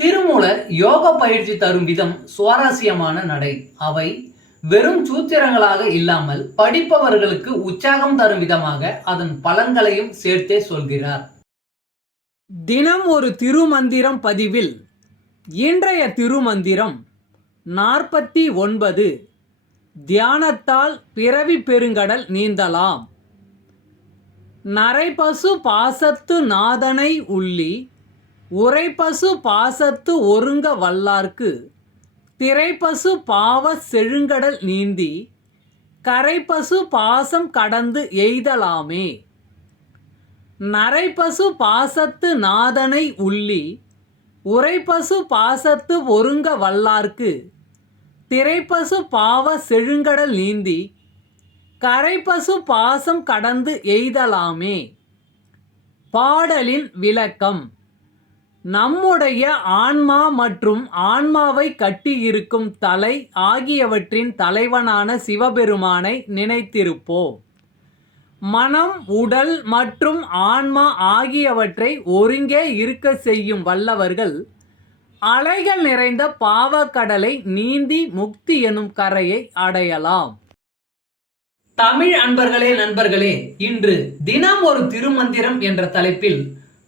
திருமூலர் யோக பயிற்சி தரும் விதம் சுவாரஸ்யமான நடை. அவை வெறும் சூத்திரங்களாக இல்லாமல் படிப்பவர்களுக்கு உற்சாகம் தரும் விதமாக அதன் பலன்களையும் சேர்த்தே சொல்கிறார். தினம் ஒரு திருமந்திரம் பதிவில் இன்றைய திருமந்திரம் நாற்பத்தி ஒன்பது. தியானத்தால் பிறவி பெருங்கடல் நீந்தலாம். நரைபசு பாசத்து நாதனை உள்ளி உரைப்பசு பாசத்து ஒருங்க வல்லார்க்கு திரைப்பசு பாவ செழுங்கடல் நீந்தி கரைப்பசு பாசம் கடந்து எய்தலாமே. நரைப்பசு பாசத்து நாதனை உள்ளி உரைப்பசு பாசத்து ஒருங்க வல்லார்க்கு திரைப்பசு பாவ செழுங்கடல் நீந்தி கரைப்பசு பாசம் கடந்து எய்தலாமே. பாடலின் விளக்கம். நம்முடைய ஆன்மா மற்றும் ஆன்மாவை கட்டியிருக்கும் தலை ஆகியவற்றின் தலைவனான சிவபெருமானை நினைத்திருப்போம். மனம் உடல் மற்றும் ஆன்மா ஆகியவற்றை ஒருங்கே இருக்க செய்யும் வல்லவர்கள் அலைகள் நிறைந்த பாவக்கடலை நீந்தி முக்தி எனும் கரையை அடையலாம். தமிழ் அன்பர்களே நண்பர்களே இன்று தினம் ஒரு திருமந்திரம் என்ற தலைப்பில்